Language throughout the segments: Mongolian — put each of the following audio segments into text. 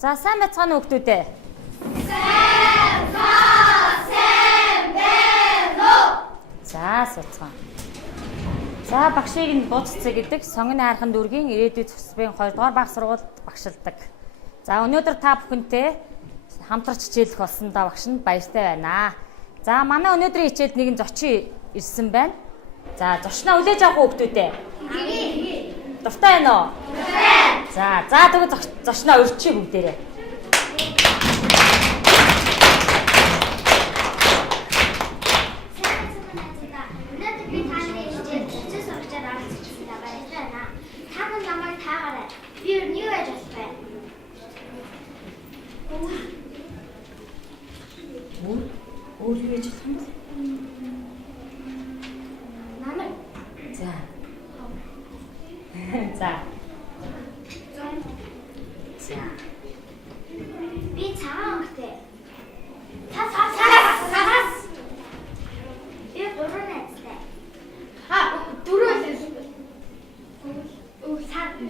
За сайн байцгаана уу хүүхдүүд ээ. Сайн байна уу? За суцгаан. За багшийг нь бууццэг гэдэг сонгоны хайрхан дүүргийн ирээдүйд цусбын 2 дугаар баг сургуульд багшилдаг. За өнөөдөр та бүхэнтэй хамтарч хичээлэх болсондоо багш нь баяртай байна. За манай өнөөдрийн хичээлд нэгэн зочин ирсэн байна. За зочноо хүлээж авах хүүхдүүд ээ. Дуртай байна уу? За тэгвэл зочноо урьдчиг бүгдээрээ. Өнөөдөр би таны хичээл зөцөн сурагчаар оролцож байна. Баярлалаа байна. Та бүхэн намайг таагараа. Би юу яаж болох вэ? Өөр юу яаж болох юм бэ? Намайг. За. За. Би цагаан өнгөтэй. Цагаас. Би 3 найзтай. Дөрөв.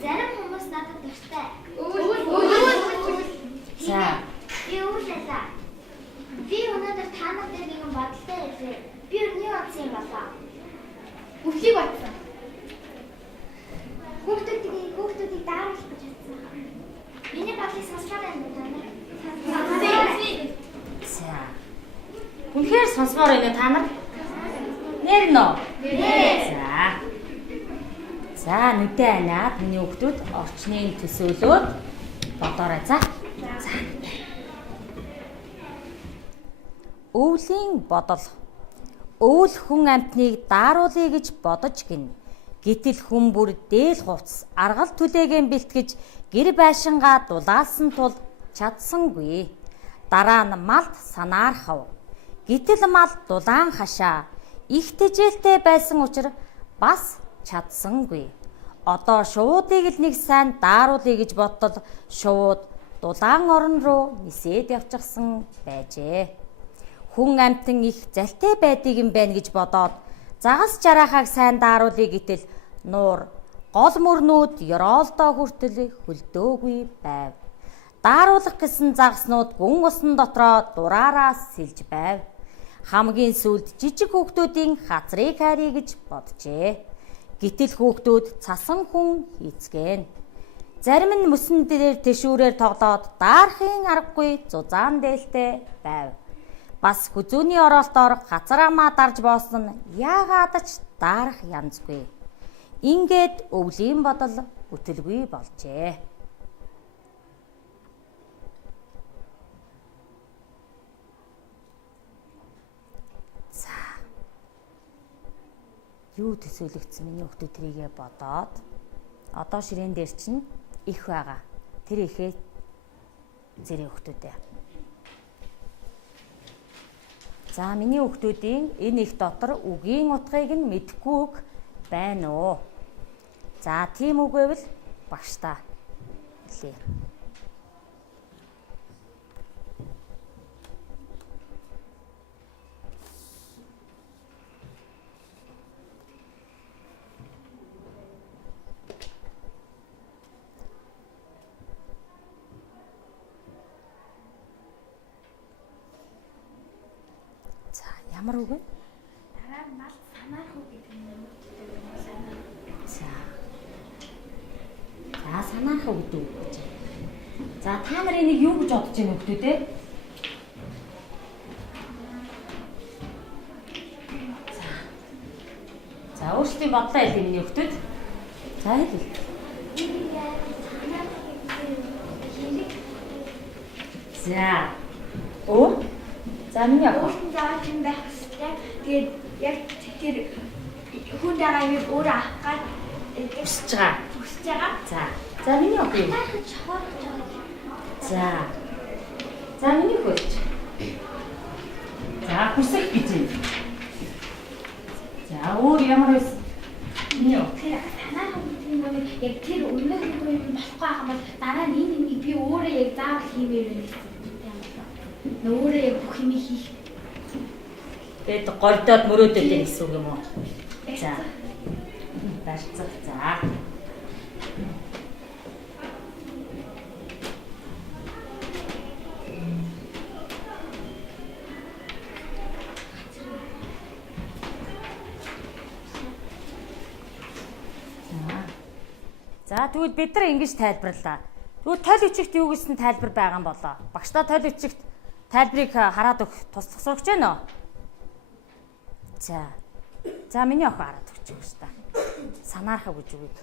Зарим хүмүүс надад дуртай. За. Би үүлээ. Би өнөөдөр та нартай нэгэн бодолтой хэлээ. Би юу бодсон юм болоо? Өвлийг бодсон. Хүүхдүүдийг дааруулж гэж бодсон. Миний бодлыг сонсоод байна уу та нар? За. Үнэхээр сонсомоор байна та нар? Нэр нөө? За. За нүдээ анаад миний хүүхдүүд орчныг төсөөлөөд бодоорой за. Өвлийн бодол. Өвөл хүн амьтныг дааруулъя гэж бодож гин. Гэтэл хүн бүр дээл хувцас аргал түлээгээ бэлтгэж гэр байшингаа дулаалсан тул чадсангүй. Дараа нь малд санаархав. Гэтэл мал дулаан хашаа их тэжээлтэй байсан учраас бас чадсангүй. Одоо шуудыг л нэг сайн дааруулъя гэж бодтол шууд дулаан орон руу нисээд явчихсан байжээ. Хүн амьтан их залтай байдаг юм байна гэж бодоод загас жарахааг сайн дааруулъя гэтэл нуур гол мөрнүүд ёроолдоо хүртэл хөлдөөгүй байв. Дааруулах гэсэн загаснууд гүн усан дотроо дураараас сэлж байв. Хамгийн сүүлд жижиг хүүхдүүдийн хазрыг хайрыг гэж боджээ. Гэтэл хүүхдүүд цасан хүн хийцгэн. Зарим нь мөсөн дээр тэшүүрээр тоглоод даарахын аргагүй зузаан дээлтэй байв. Бас хүзүүний ороолтоор хацарамаа дарж боосон нь яагаад ч даарах янзгүй. Ингээд өвлийн бодол бүтэлгүй болжээ. За. Юу төсөөлөгдсөн миний хүүхдүүд тэрийгэ бодоод одоо ширээн дээр чинь их байгаа. Тэр ихээ зэрэг хүүхдүүдээ. За миний хүүхдүүдийн энэ их дотор үгийн утгыг нь мэдэхгүй үг байна уу? За тийм үг байвал багш та хэлье. Ямар үг вэ? Дараа нь мал санаархав гэдэг юм. За санаархав гэдэг үг гэж. За та нар энийг юу гэж бодож байна хүүхдүүд ээ? За өөрсдийн бодлоо хэлье миний хүүхдүүд. За хэлье. За. За миний ах. Өөртөө зааж юм байх хэрэгтэй. Тэгээд яг тэр хүн дагаа юм өөрөө авах гад хүсэж байгаа. За миний ах юу? За миний хөөч. За хүсэх гэж юм. За өөр ямар вэ? Миний ах. Тэр танаа хүмүүс яг тэр өмнөх юм болохгүй байгаа бол дараа нь энэ би өөрөө яг заавал хиймээр байна гэсэн. Өөрөө яг бүх юм хийх. Тэгэд голдоод мөрөөдөд байх гэсэн үг юм уу? За. Барцах. За. За тэгвэл бид нар ингэж тайлбарлаа. Тэгвэл тойл бичигт юу гэсэн тайлбар байгаа юм болоо? Багшдаа тойл бичигт тайлбарыг хараад өгөх туслах сурагч байна уу? За. За миний охин хараад өгч байгаа ш та. Санаархаг гэж үг.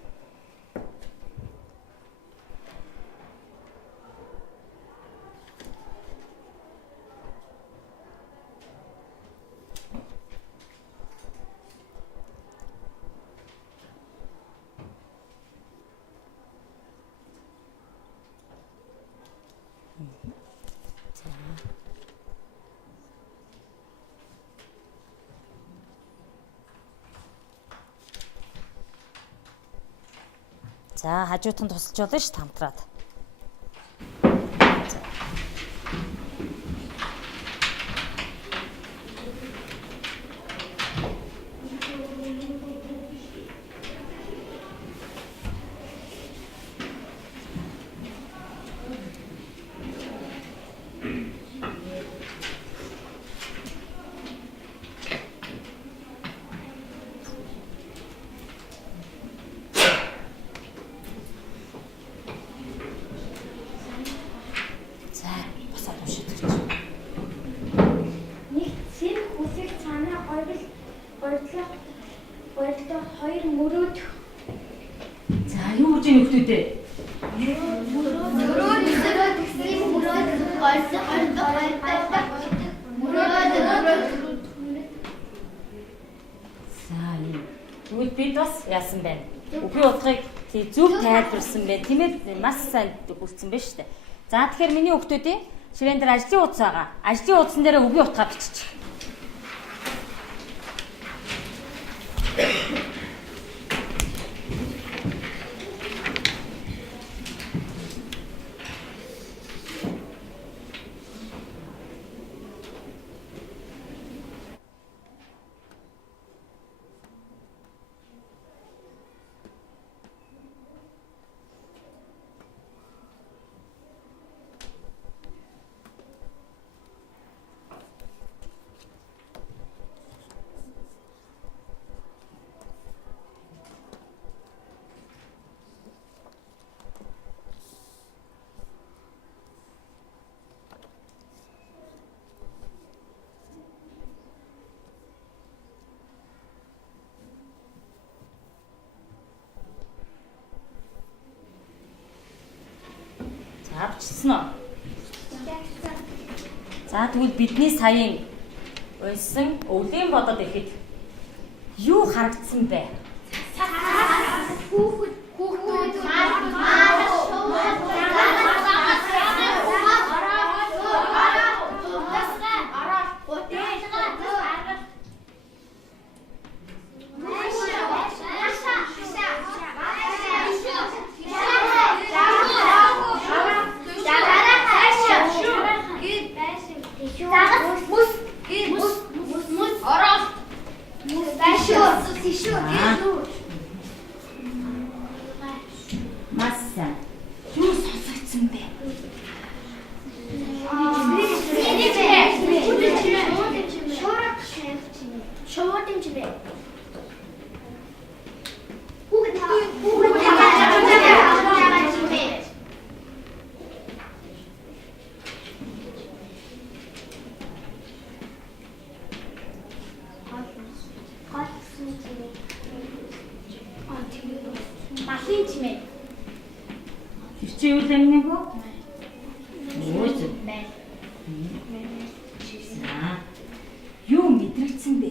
За хажуутан тусалж болно ш хамтраад. Хоёрдоо хоёр мөрөөд. За юу гэж нөхдөдөө? Мөрөөд гэсэн мөрөөд За юм. Тэгвэл бид бас яасан байна? Үгийн утгыг зөв тайлбарсан байна. Тиймээ маш сайн хүрсэн байна шүү дээ. За тэгэхээр миний хүүхдүүдийн ширээн дээр ажлын утас байгаа. Ажлын утсан дээр үгийн утгаа биччих. Авчихсан уу? За тэгвэл бидний саяын унсан өвлийн бодод ихэд юу харагдсан бэ? Хүүхэд Масса. Юу сонсогдсон бэ? Махын чимээ. Чи юу лэмнэ гоо? Өөс. За. Юу мэдрэгдсэн бэ?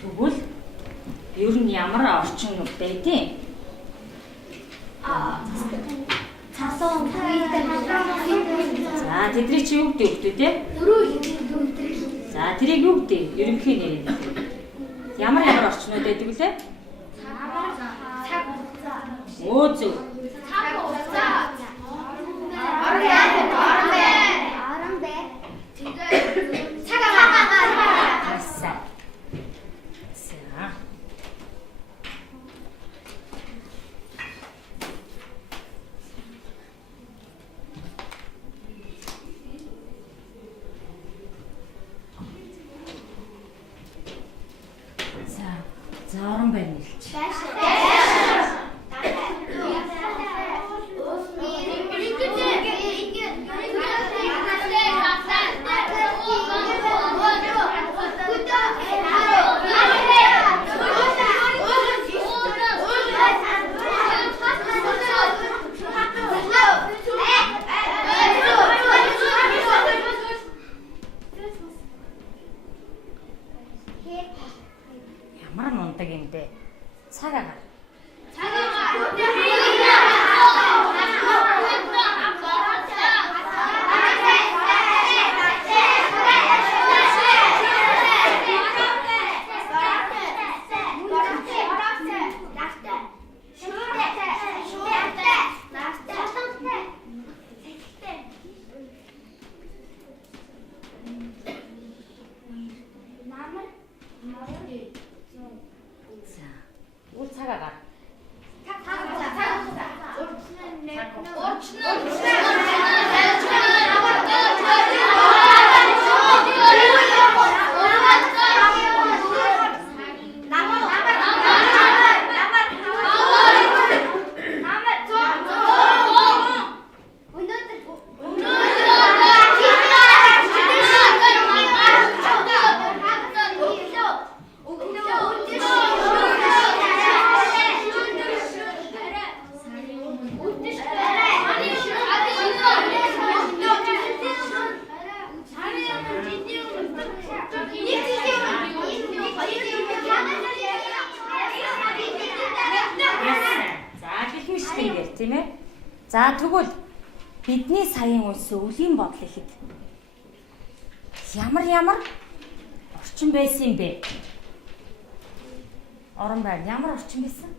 Тэгвэл ер нь ямар орчин байдیں۔ Цасан За тэдний чи юу гэдэг вэ те? За тэрийг юу гэдэг? Ерөнхий нэр нь. Ямар орчнууд байдаг вүлээ? Өө зөв. цаг Ямар мундаг юм бэ? Цаг агаар. Үл цаг агаар. Тийм ээ. За тэгвэл бидний саяын улс өвлийн бодол ихэд ямар орчин байсан юм бэ? Орон байр ямар орчин байсан?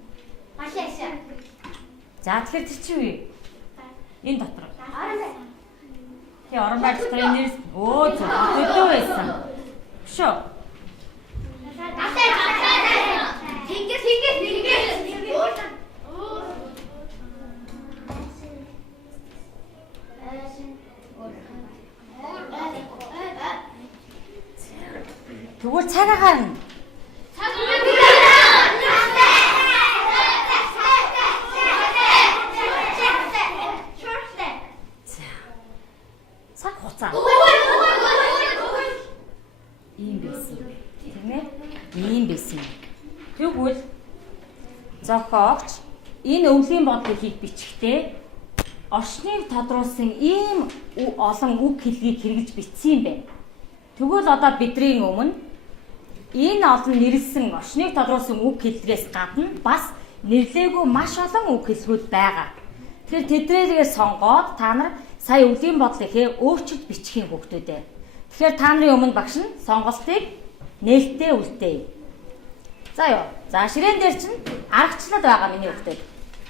Машаашаа. За тэгэхээр тэр чинь юу? Энэ дотор. Тэгээ орон байр дотор энэ төдөө байсан. Шүү. Тэгвэл цаг агаар нь цаг хугацаа ийм байсан тийм ээ, ийм байсан. Тэгвэл зохиогч энэ өвлийн бодлыг бичихтэй орчныг тодруулсан ийм олон үг хэллэгийг хэрэгж бичсэн юм байна. Тэгвэл одоо бидний өмнө энэ олон нэрлсэн орчныг тодруулсан үг хэллэгээс гадна бас нэрлээгүй маш олон үг хэллгүүд байгаа. Тэгэхээр тэднэрийг сонгоод та нар сая өвлийн бодлыг өөрчилж бичих юм хүүхдүүдээ. Тэгэхээр та нарын өмнө багш нь сонголтыг нээлттэй үлдээе. За ёо. За ширээн дээр чинь аргачлал байгаа миний хүүхдүүд.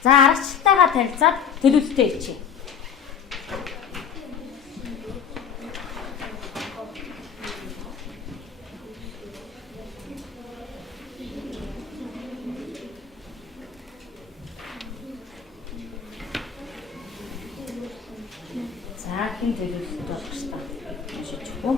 За аргачлалтайгаа танилцаад төлөвлөлтөө хийчихье. За хэн төлөвлөлт болох шүү дээ. Уншчихгүй.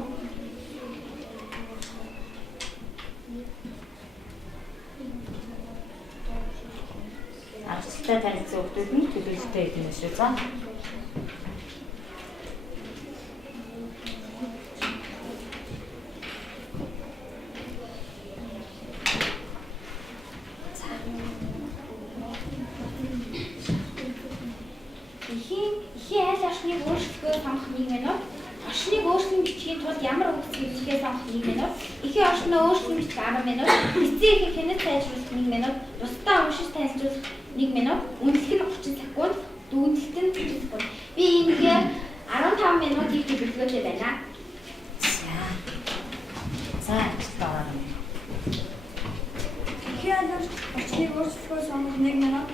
Аргачлалтай танилцсан хүүхдүүд нь төлөвлөлтөө хийх юм шүү. За. Орчныг өөрчлөхөөр сонгох нэг минут. Орчныг өөрчлөн бичихийн тулд ямар үг хэллэгээ сонгох нэг минут. Эхийн орчноо өөрчлөн бичих 10 минут. Эцсийн эхийн хяналт сайжруулах 1 минут. Бусдаа уншиж танилцуулах 1 минут. Үнэлэх нь 30 секунд. Дүүнэлт нь 30 секунд. Би ингээд 15 минутыг төлөвлөж байна. За ажилтаа. Эхийн орчныг өөрчлөхөөр сонгох 1 минут.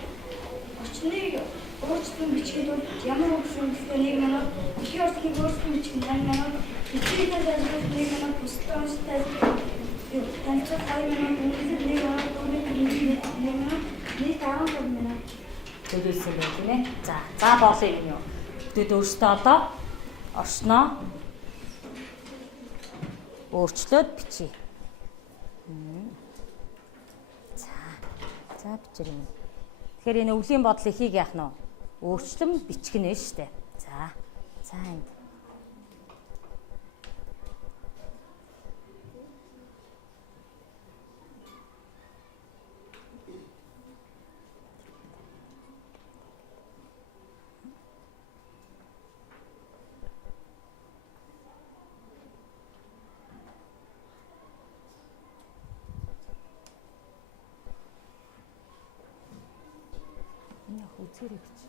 Орчныг өөрчлөн бичихийн тулд ямар үг хэллэгээ 1 минут. Эхийн орчныг өөрчлөн бичих 8 минут. Эцсийн эхийн сайжруулах 1 минут. Бусдаа уншиж танилцуулах 2 минут. Үнэлэх 1 минут. Дүүнэлт 1 минут. Нийт 15 минут. Төлөвлөсөн байх тийм ээ. За болоо юм юу. Тэд өөрсдөө одоо орчноо өөрчлөөд бичиж. За. За бичээр юм. Тэгэхээр энэ өвлийн бодол ихийг яах нь вэ? Өөрчлөн бичгэнэ штэ. За энд. Энэ үзээрэй гэж.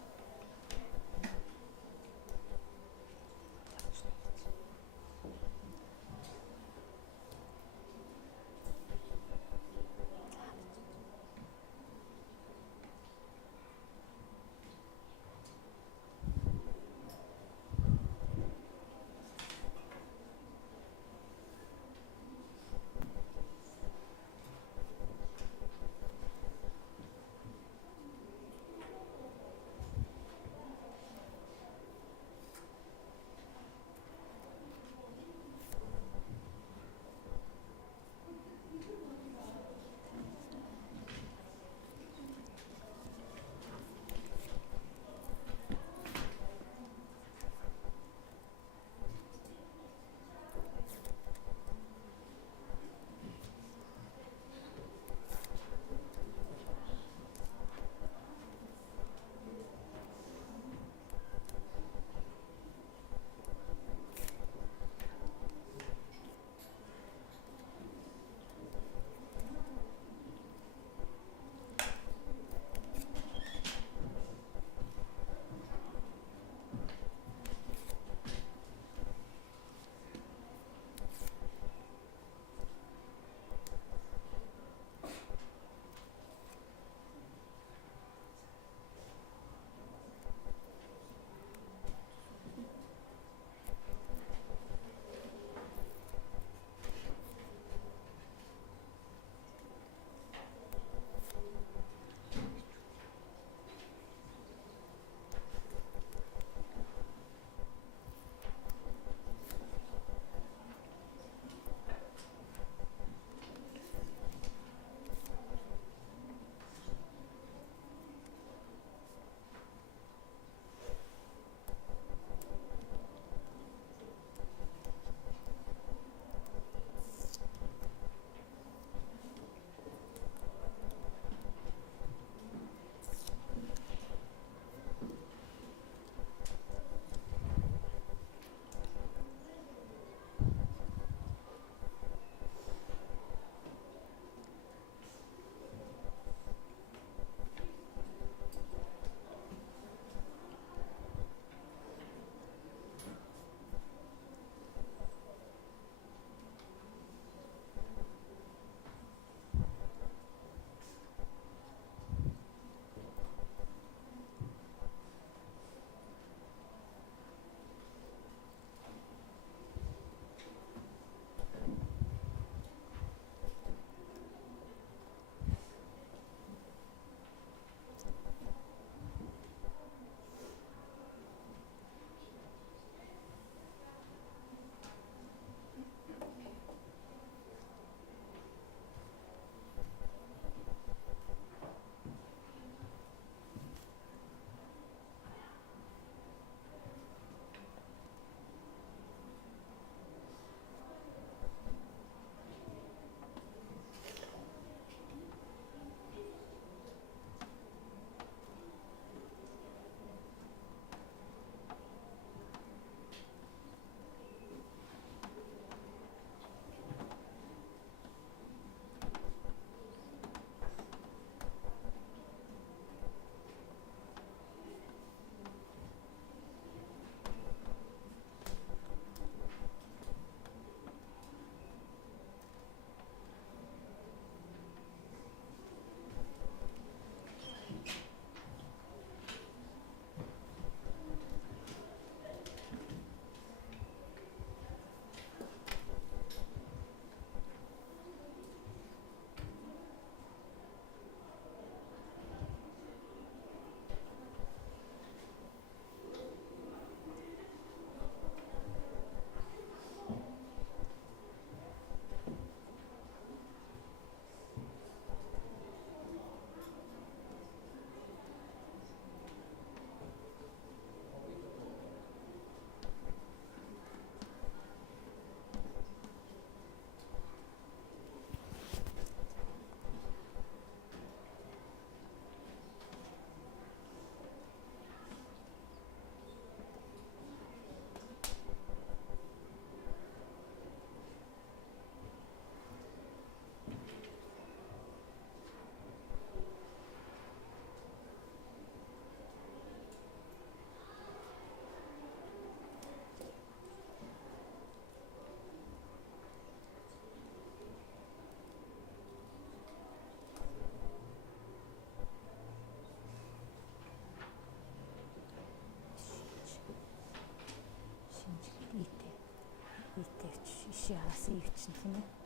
яраас ивчин тийм ээ.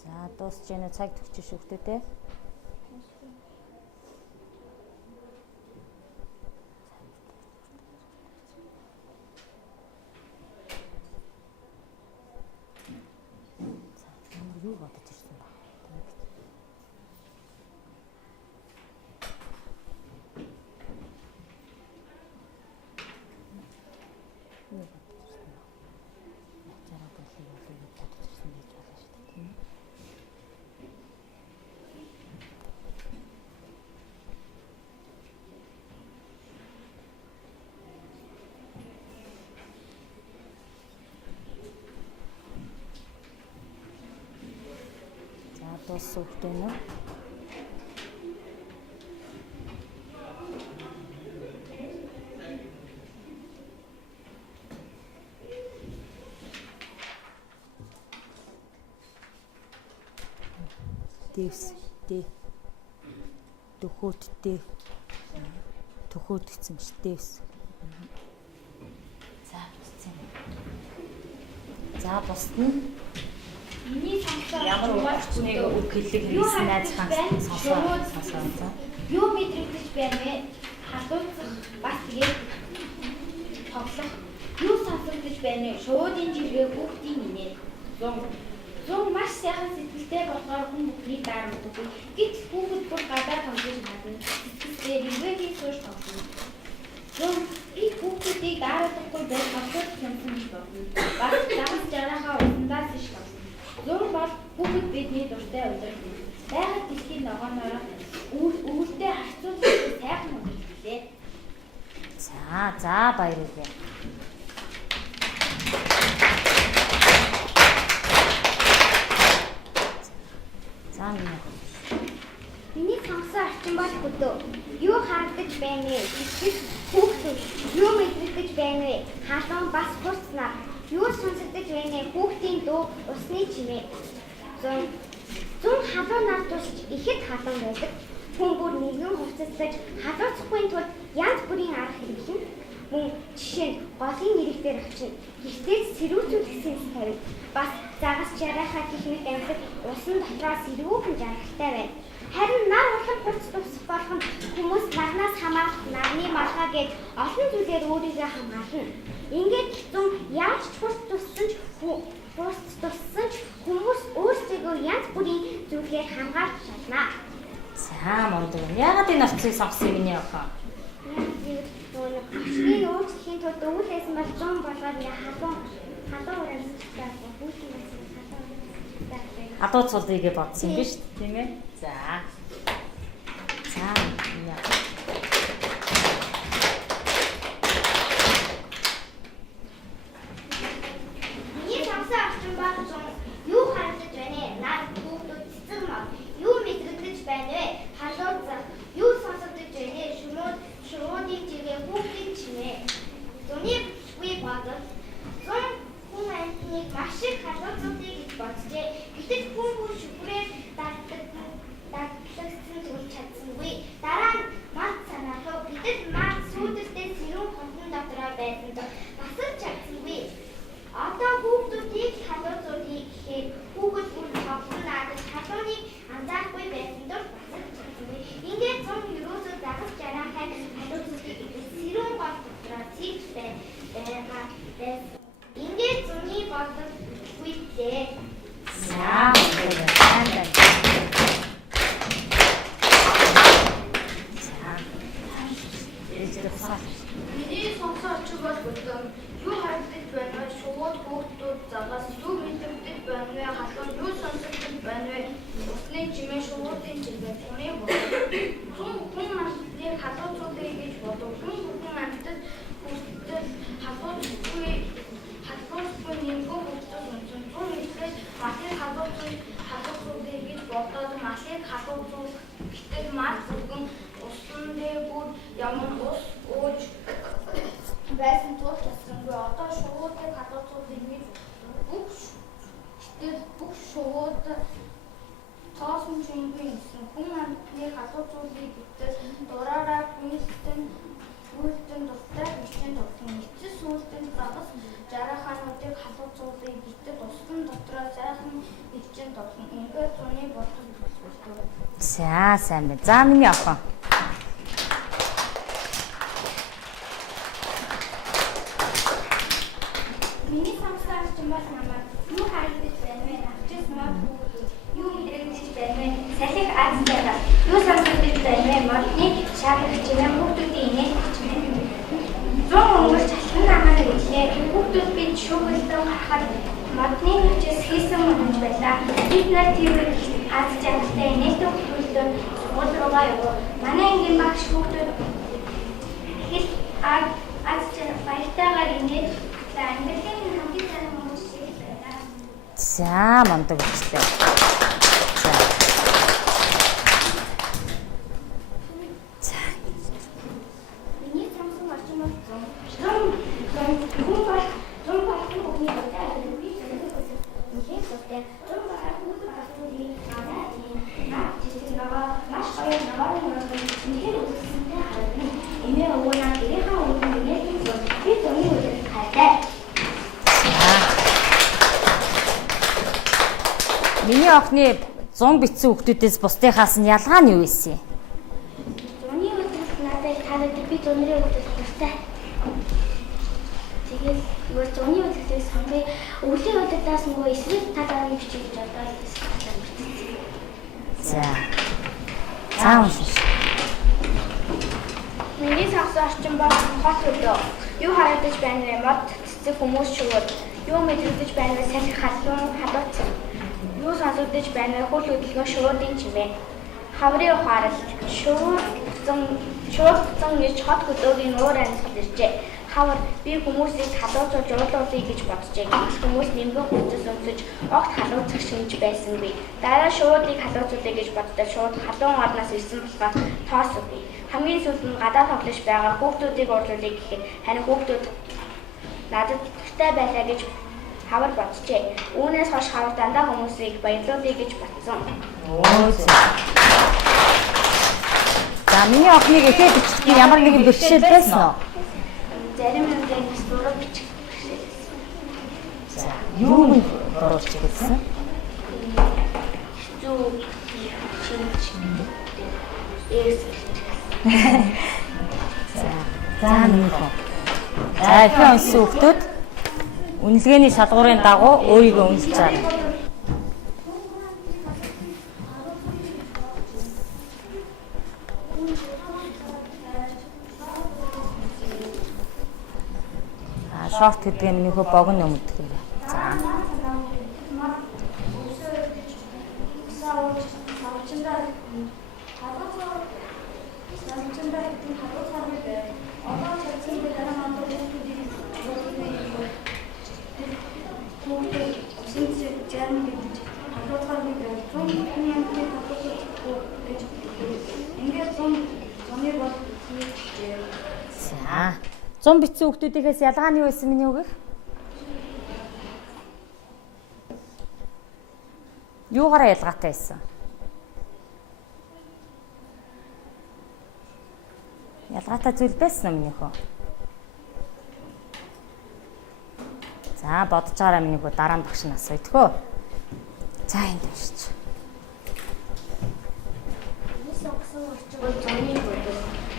За дуусч яана цаг төгчөж шүхтүүдээ. За ямар юу бодож ирсэн ба. Юу бодож ирсэн ба. Ячаараа болов юу бодож ирсэн гэж байна шүү дээ тийм ээ. Дууссан хөлтэй нөө. Дэвс дэ. Төхөөдтэй. Төхөөд гэсэн ш дэвс. За бусцсан. За бусд нь Миний сонсоод ямар хүчнийг үг хэллэг хийсэн найз хаан сонсоо. Юу мэдрэгдэж байна вэ? Халууцах бас тэгээд тоглох. Юу сонсогдож байна вэ? Шуудын жиргээ бүгдийн инээ. Зун маш сайхан сэтгэлтэй болохоор хүн бүхнийг даардаг. Гэтэл хүүхэд бүр гадаа тоглож чадна. Сэтгэлээр ивэгийн сууж тоглоно. Зун би хүүхдүүдийг даарадаггүй байх асуудал юмсан гэж бодно. Бас дагаж жарахаа усандаас иш тоглоно. Зур бол бүгд бидний дуртай удирдах. Байгаль дэлхийн ногооноор өвөлтэй харьцуулах сайхан удирдлээ. За баярлалаа. За миний сонгосон орчин бол хөдөө. Юу харагдаж байна вэ? Эсвэл хүүхдүүд юу мэдрэгдэж байна вэ? Халуун бас хурцнаа. Юу сонсогдож байна вэ? Хүүхдийн дуу, усны чимээ. Зун халуун нар тусч ихэд халуун байдаг. Хүн бүр нэгэн хувцасдаж халууцахгүй тулд янз бүрийн арга хэрэглэн. Мөн жишээ нь голын нэрээр авчин. Гэртээ сэрүүцүүд гэсэн тавь. Бас загас жарахаа техник амьд усан дотроос сэрүүхэн жаргалтай байна. Харин нар улам хурц тусах болох нь хүмүүс нарнаас хамаарах нарны малгай гэж олон зүйлээр өөрийгөө хамгаална. Ингээд зун яаж хурц туссан ч хүмүүс өөрсдөө янз бүрийн зүйлээр хамгаалж чадна. За мундаг. Яагаад энэ орцыг сонгосон юм бэ охоо? Би өөрсхийн тулд өвлөөсөн бол 100 болгоод халуун урамстай бүхий Адуу цулыг бодсон юм биш тийм ээ. За. Яа. Миний сонсоо орчин бол юу харагдаж байна вэ? Нар хүүхдүүд цэцэг мав. Юу мэдрэгдэж байна вэ? Халууцах. Юу сонсогдож байна вэ? Шуруудын жиргээ хүүхдийн чимээ. Зуны бүсгүй бодол. Зун хүн амьтныг маш их халууцуулъя гэж боджээ. Гэтэл хүн бүр шүгрээ дагтагсан зүйл чадсангүй. Дараа нь мат санаалуу. Гэтэл мат сүйдэлтэй сэрүүн хотон дотроо байсан ч бас ч чадсангүй. Одоо хүүхдүүдийг халууцуулъя гэхээр хүүхэд бүр тоглоно надад халууныг анзаарахгүй байсан ч бас ч чадсангүй. Ингээд зун юусоо дагаж жарахаа халууцуулъя гэдэг сэрүүн гол дотроо цэгц байгаа. Ингээд зуны бодол үйдээ. За. Миний сонгосон орчин бол юу харагдаж байна ямар ус ууж байсан тул чадсангүй одоо шувуудыг халуучуулах нэг бүх шувууд тоосон чимгүй гэсэн хүн амтны халуучуулыг гэтэл дураараа хүнэлтэн дуртай бичэн дуртай эцэс сүлтэн загас жарахаануудыг халуучуулыг гэтэл усны дотроо сайхан бичэн дуртай ингээд зуны болтол болдог. За сайн байна. За миний охин. Миний самсаар ч юм бол намайг юу харагдаж байна вэ? Авчис мод юу мэдрэгдэж байна вэ? Салхи азтай юу сонсогдож байна вэ? Модны шаардлага чимээ хүүхдүүдийн инээлт чимээ. Зүүн өнгөрч алхам намайг ирлээ. Хүүхдүүд бид шүүгэлдэн гарахад модны хүчээс хийсэн мөнгөж байлаа. Бид нар тэр аз жаргалтай инээлт хүүхдүүд сургууль руугаа яваа. Манай ангийн багш хүүхдүүд хэл аз жаргал баяртайгаар инээлт За мундаг бичлээ. За. Миний самсан орчин бол зам хүн бол зам болсон бүхний өдөө би нэг өдөө зам болсон бүхний наа чисэн наваа маш гоё наваа нэг үсэнтэй харагдана. Эмээ өвгөнаа гэрийнхаа өвгөн нэг би зөний өдөө хайтай. Миний охины 100 битсэн хүүхдүүдээс бусдынхаас нь ялгаа нь юу вэ? Зуны өдөрт надад танаад би зуны өдөрт тустай. Тэгээд өөр зуны өдөртөө сонгоё. Өвлийн өдөртөөс нөгөө эсрэг талаар бичиж одоо За. Цааш. Миний самсан орчин бол хот өдөө. Юу харагдаж байна вэ? Мод цэцэг хүмүүс шууд. Юу мэдрэгдэж байна вэ? Салхи халууц. Юу сонсогдож байна вэ? Хөл хөдөлгөөн шуудын чимээ. Хаврын ухаалт шуурцсан гэж хот хөдөөгийн уур амьсгал иржээ. Хавар би хүмүүсийг халуучуулж уулуулъя гэж боджээ. Хүмүүс нимгэн хүнцэс өмсөж огт халууцах шинж байсангүй. Дараа шуудыг халууцуулъя гэж боддоо шууд халуун орноос ирсэн болохоор тоос өгье. Хамгийн сүүлд нь гадаа тоглож байгаа хүүхдүүдийг уурлуулъя гэхэд харин хүүхдүүд надад дуртай байлаа гэж хавар боджээ. Үүнээс хойш хавар дандаа хүмүүсийг баярлуулъя гэж бодсон. За миний охиныг ихээ бичлэгийн ямар нэгэн бэрхшээл байсан уу? зарим нэгээс дураг бичих бэрхшээл. За юу нь оруулж ирсэн? Зүү шинж эс. За нэг хоо. За ихэнх онцсон хүүхдүүд үнэлгээний шалгуурын дагуу өөрийгөө үнэлж байгаа. Шорт гэдэг нь нөхөө богино өмдгөө. За. За. 100 битсэн хүүхдүүдээс ялгаа нь юу байсан миний үгэх? Юугаараа ялгаатай байсан? Ялгаатай зүйл байсан уу миний хөө? За бодож байгаараа миний хөө дараа нь багш нь асууйдгөө. За энд уншиж.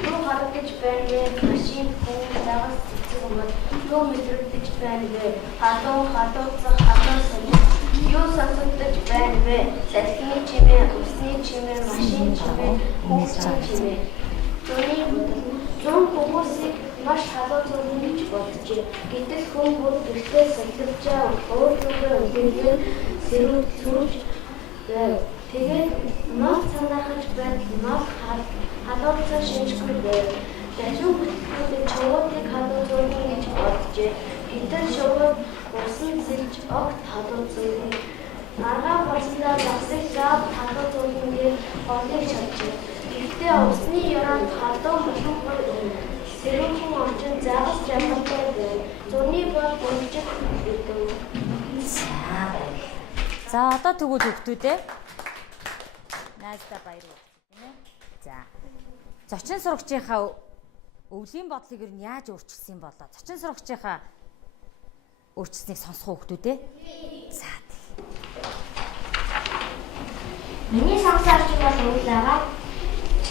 Юу харагдаж байна вэ? Машин хүн дагас цэцэг өмд. Юу мэдрэгдэж байна вэ? Халууцах сонир. Юу сонсогдож байна вэ? Салхины чимээ, усны чимээ, машин чимээ, хүүхдийн чимээ. Зүүн хүмүүсийг маш халууцуулна гэж боджээ. Гэтэл хүн бүр гэртээ сэлгэж өөрлөгөө өнгөрсөн сэрүүж тэгээд нот санаахж байна. Халууцсан шинжгүй байв. Дажин бүтгэл чавуудыг халууцуулна гэж боджээ. Гэтэл шууд усан зэлж огт халууцсан. Аргаа болсондоо засаг зав халууцуулна гэж бодлыг шалжээ. Гэхдээ усны яраад халуун болохгүй загас жаргалтай бай. Зурны бол бүржих гэдэг. За одоо тэгвэл хүүхдүүдээ найздаа баяр хүргэе. За. Зочин сурагчийнхаа өвлийн бодлыг ер нь яаж өөрчилсөн болоо? Зочин сурагчийнхаа өөрчлөлтийг сонсох хүүхдүүдээ. За. Миний сонсож байгаа өвлөгаа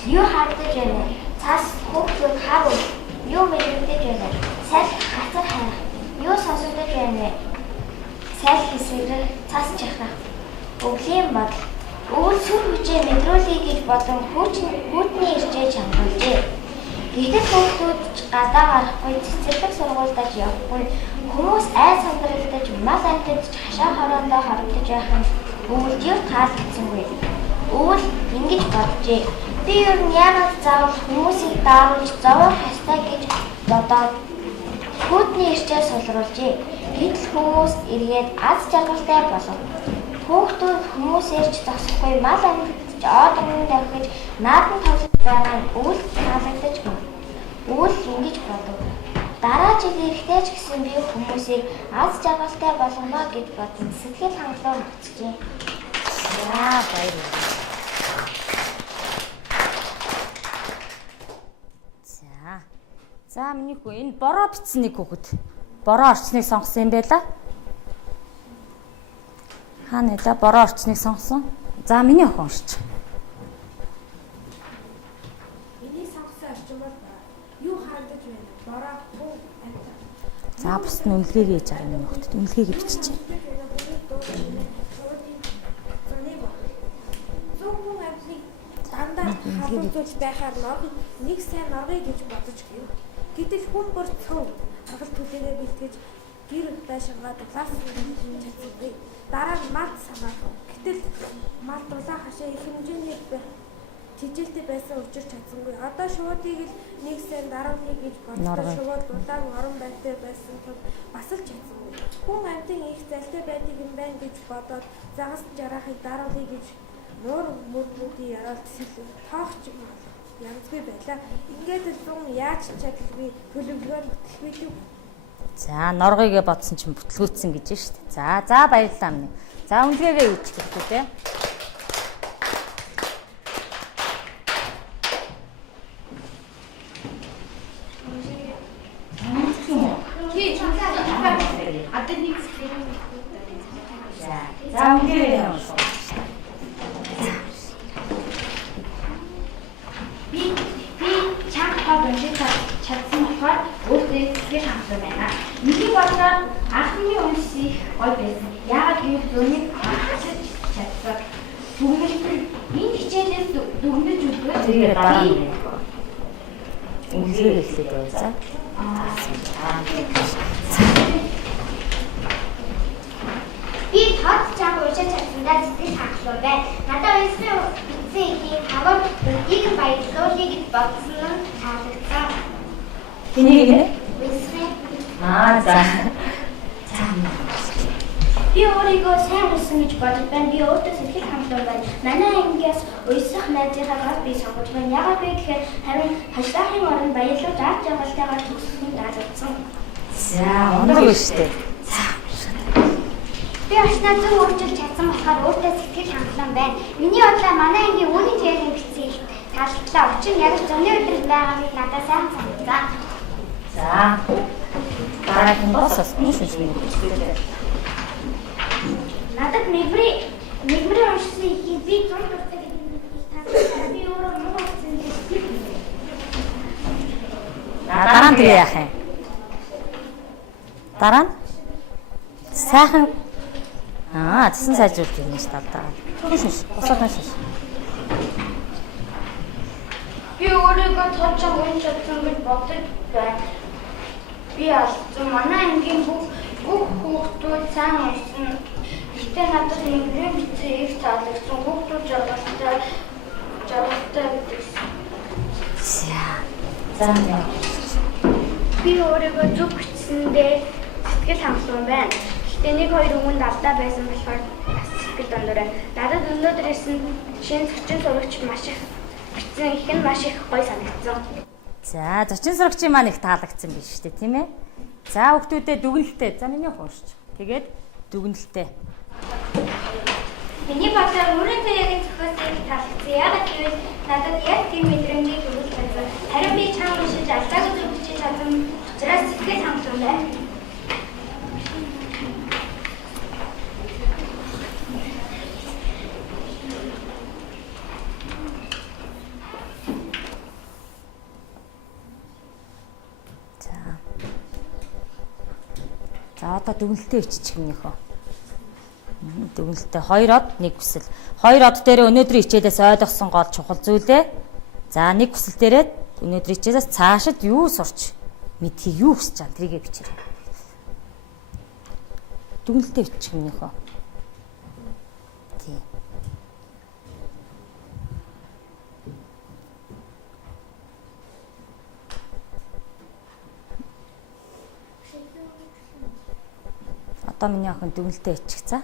юу хардаж байна? Цаас хүүхдүүд харав. Юу мэдэгдэж байна? Салхи хацар харах. Юу сонсогдож байна? Салхи хэсэгрэл цаас чахрах. Өвлийн бодол. Өвөл сүр хүчээ мэдрүүлэе гэж бодон хүүтний иржээ чамруулжээ. Гэтэл хүүхдүүд гадаа гарахгүй цэцэрлэг сургуульдаж явахгүй хүмүүс ай сандралдаж мал амтад хашаа хороондоо хорогдож байх нь өвөлд юу таалагдсангүй. Өвөл ингэж боджээ. Би ер нь яагаад заавал хүмүүсийг дааруулж зовоох ёстой гэж бодоод хүүтний иржээ сулруулжээ. Гэтэл хүмүүс эргээд аз жаргалтай болов. Хүүхдүүд хүмүүсээрч зогсохгүй мал амтад оод өмнө давхиж наадан тоглож байгаа нь өвөл таалагдаж байна. Өвөл ингэж бодов. Дараа жил ирэхдээ ч гэсэн би хүмүүсийг аз жаргалтай болгоно гэж бодсон сэтгэл хангалуун болчихжээ. За баярлалаа. За миний хүү энэ бороо бичсэн нэг хүүхэд. Бороо орчныг сонгосон юм байла. Хаана нэ бороо орчныг сонгосон? За миний охин уншиж. Миний сонгосон орчин бол юу хандаж байна? Бороо буу амт. За бусд нь үнэлгээ хийж байгаа миний хүүхэд. Үнэлгээгээ биччихье. Дандаа халуурч байхаар нэг сайн норгоё гэж бодож гэв. Гэтэл хүн бүр цөв аргал төлөвөө бэлтгэж гэр байшингаа дулаас чадсангүй. Дараа нь мал санаа. Гэтэл мал дулаа хашаа их хэмжээний тижилтэй байсан учраас чадсангүй. Одоо шуудыг л нэг сайн дараагийн гэж бодож шууд дулааг орон байртай байсан тул бас л чадсангүй. Хүн амьтан их залтай байдаг юм байна гэж бодоод загас жарахыг дараагийн гэж нуур мөрмүүдийн яриад тоогч янзгүй байлаа. Ингээд л зүүн яаж чадлагүй төлөвлөгөө бүтлгүй юу? За норгоёгээ бодсон чинь бүтлгүүлсэн гэж шүү дээ. За баярлалаа минь. За үнэлгээгээ юу ч гэхгүй те. За үнэлгээгээ юу? чадсан болохоор өөртөө сэтгэл хангалуун байна. Миний бодлоор анхны уншиж их гоё байсан. Яагаад гэвэл зөнийг хасаж чадсан. Түгмэлбэр энэ хичээлээс дүгнэж өгөө. Тэгээ дараа нь үнэлгээ хэлээд байцаа. Би тод чам уушаа чадсандаа сэтгэл хангалуун байна. Надад уншсан бичсэн ихийн хавар бүгдийг баярлуулъя гэж бодсон нь таалагдсан. Хэнийг нэ? Уншсан. За. Би өөрийгөө сайн уншсан гэж бодож байна. Би өөртөө сэтгэл хангалуун байна. Манай ангиас уйсах найзынхаа гал би сонгож байна. Яагаад вэ гэхээр харин хашдаахын оронд баярлуулж аз жаргалтайгаар төгссөн таалагдсан. За оног шүү дээ. Би очноо зөв өөрчилж чадсан болохоор өөртөө сэтгэл хангалуун байна. Миний бодлоор манай ангийн үүний теорийн бичсэн их таалагдлаа. Учир нь яг зөний өдрөл байгааг надад сайн санагдсан. За. Дараагийн босс нүшин хэлээ. Надад нэгмрийн уншсан ихийг би зур дуртай гэдэг би өөрөө муу болсон гэж. Дараа нь тэгээ яах юм? Дараа нь сайхан зэсэн сайжруулж ирнэ ш тавтаа. Түншиш, босоод шиш. Би өөрийгөө цаашаа уншиж чадсан гэж бодож байна. Би алдсан. Манай ангийн бүх хүүхдүүд сайн уншсан. Гэтэ надад нэгэн бичсэн их таалагдсан. Хүүхдүүд жаргалтай гэдэг. За. Би өөрийгөө зүг бичсэндээ сэтгэл хангалуун байна. Гэтэ нэг хоёр өмнө алдаа байсан болохоор сэтгэл дондор байна. Надад өнөөдөр ирсэн шинэ зочин сурагч маш их бичсэн их нь маш их гоё санагдсан. За, зочин сурагчийн маань их таалагдсан биш үү, тийм ээ? За, хүүхдүүдээ дүгнэлтээ. За, миний уншиж. Тэгээд дүгнэлтээ. Миний бодлоор өөрийн цагийн зохиолыг таалагдсан. Яагаад гэвэл надад яг тийм мэдрэмжийг өгүүлсэн. Харин би чамд уншиж алдаагүй зүйл бичиж чадсан учраас сэтгэл хангалуун байна. За одоо дүгнэлтээ иччих минийхөө. Дүгнэлтээ 2 од 1 хүсэл. 2 од дээр өнөөдрийн хичээлээс ойлгосон гол чухал зүйлээ. За 1 хүсэл дээрээ өнөөдрийн хичээлээс цаашид юу сурч мэдхийг юу хүсэж байгаа тэрийгэ бичээрэй. Дүгнэлтээ иччих минийхөө. Тийм. Одоо миний охин дүгнэлтээ ичих цаа.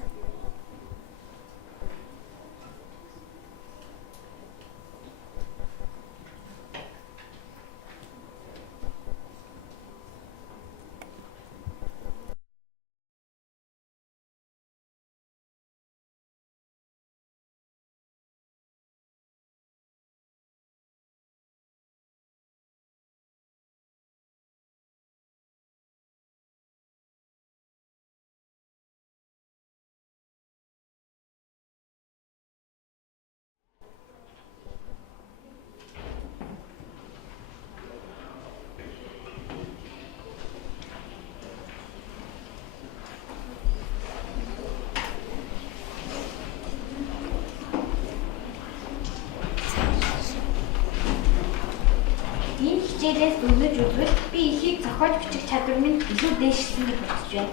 Хичээлээс дүгнэж үзвэл би ихийг зохиож бичих чадвар минь илүү дээшлэхийг бодож байна.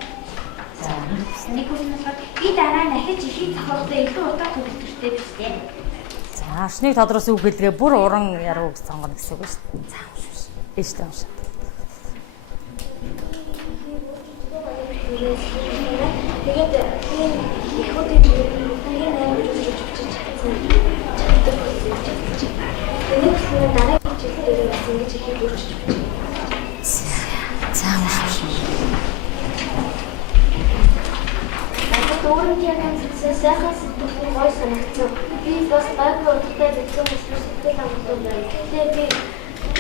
За, нэг үснээр би дараа нь ахиж ихийг зохиохдоо илүү удаа төгөлдөртэй биштэй. За, орчныг тодруулсан үг хэлгээ бүр уран яруу үг сонгоно гэсэн үг шүү дээ. За, уншиж. Ээжтэй уншаа. Тэгээд их хөтөний нэг амар зүйл бичиж чадсан. Тэгээд дараагийн жилдээ бас ингэж ихийг өөрчилж бичиж. За, уншиж. Өөрөнд яг амжилтсаа сайхан сэтгэл гой санагдсан. Би бас гайгүй удаатай бичсэн сэтгэл хангалуун байна. Тэгээд би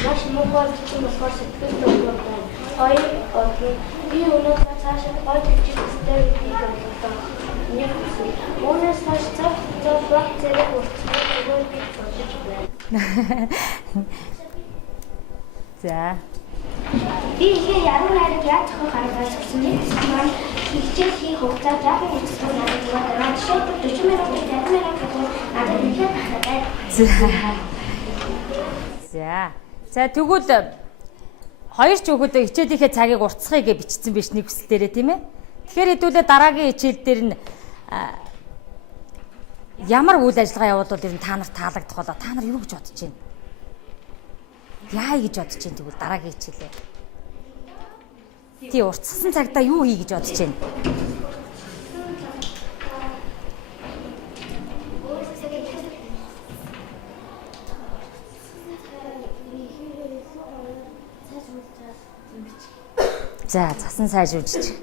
маш муухай бичсэн болохоор сэтгэл зовлон байна. Хоёр одоо би өнөөдөр цаашаа гой бичиж өстэй гэдгийг бодлоо. Нэг үгүй. Өөрөөс хойш цаг баг зэрэг уртсан өгөөд би бодож байна. За. Би ихээ яруу найраг яаж зохиох аргаас гэсэн нэг маань хичээл хийх хугацаа жаахан хэцүү надад байна. Жишээлбэл 40 минут 50 минут гэдэг надад ихээ тахтай. За тэгвэл хоёр ч хүүхэд хичээлийнхээ цагийг уртсахыг бичсэн биш нэг хүсэл дээрээ тийм ээ. Тэгэхээр хэдүүлээ дараагийн хичээл дээр нь ямар үйл ажиллагаа явуулвал ер нь та нарт таалагдах болоо та нар юу гэж бодож байна? Яа гэж бодож байна тэгвэл дараагийн хичээлээ. Тий уртссан цагтаа юу хий гэж бодож байна? За цасан сайжруулж.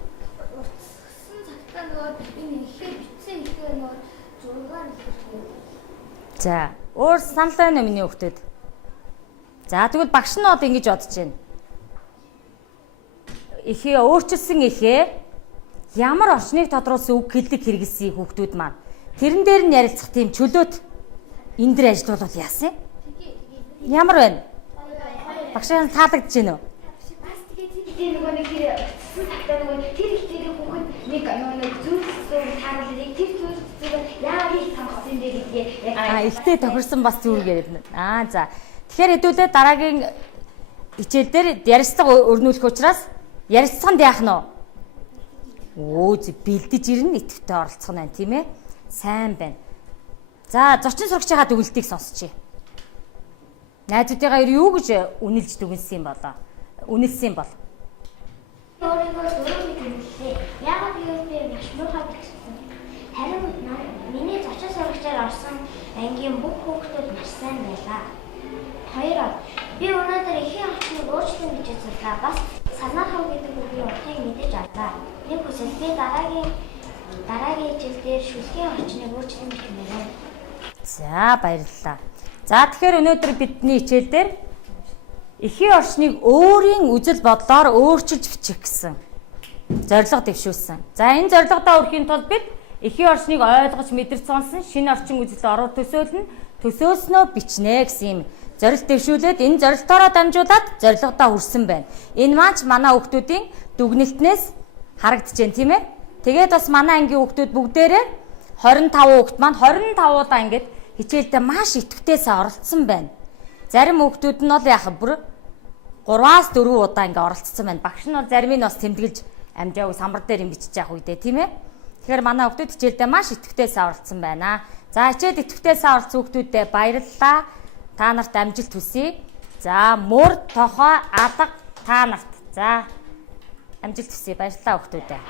За өөр санал байна миний хүүхдэд. За тэгвэл багш нь одоо ингэж бодож байна. Ихээ өөрчилсөн ихээ ямар орчныг тодруулсан үг хэллэг хэрэгэлсэн хүүхдүүд маань тэрэн дээр нь ярилцах тийм чөлөөт энэ дэр ажиллавал яасан? Ямар байна? Багшаа таалагдж байна уу? Тэр нөгөө нэг тэр ихтэй хүүхэд нэг зүйлсээр тааруулдаг тэр зүйлсээр яагаад их томхсон бэ гэдгээ ихтэй тохирсон бас зүргээр байна. За тэгэхээр хэдүүлээ дараагийн хичээл дээр ярилцлага өрнүүлэх учраас ярилцлаганд яах нь вэ? Бэлдэж ирнэ идэвхтэй оролцох нь байна тийм ээ. Сайн байна. За зочин сурагчийн дүгнэлтийг сонсчихъя. Найзуудыгаа юу гэж үнэлж дүгнсэн юм болоо? Үнэлсэн бол өөрийгөө дөрөв мэдээ. Яагаад гэвэл би маш муухай бичсэн. Харин миний зочин сурагчаар орсон ангийн бүх хүүхдүүд маш сайн байлаа. Хоёр Би өнөөдөр эхийн орчныг өөрчлөн гэж судлаа. Бас санаахав гэдэг үгийн утгыг мэдэж авлаа. Нэг хүсэл би дараагийн жилдээр шүлгийн орчныг өөрчлөн бичмээрээ. За баярлалаа. За тэгэхээр өнөөдөр бидний хичээл дээр эхийн орчныг өөрийн үзэл бодлоор өөрчилж бичих гэсэн зорилго дэвшүүлсэн. За энэ зорилгодоо хүрэхийн тулд бид эхийн орчныг ойлгож мэдэрч сонсон шинэ орчин үзэл оруу төсөөлнө, төсөөснөө бичнэ гэсэн юм зорилт дэвшүүлээд энэ зорилтоороо дамжуулаад зорилгодоо хүрсэн байна. Энэ маань ч манай хүүхдүүдийн дүгнэлтнээс харагдаж байна тийм ээ. Тэгээд бас манай ангийн хүүхдүүд бүгдээрээ 25 хүүхд маань 25 удаа ингэж хичээлдээ маш идэвхтэйсээ оролцсон байна. Зарим хүүхдүүд нь бол яг бүр 3-4 удаа ингэ оролцсон байна. Багш нь бол зарим нь бас тэмдэглэж амжаагүй самбар дээр юм бичиж явах үедээ тийм ээ. Тэгэхээр манай хүүхдүүд хичээлдээ маш идэвхтэйсээ оролцсон байна. За хичээл идэвхтэйсээ оролцсон хүүхдүүдэд баярлалаа. Та нарт амжилт хүсье. За мөр тохоо алга та нарт. За амжилт хүсье. Баярлалаа хүүхдүүдээ.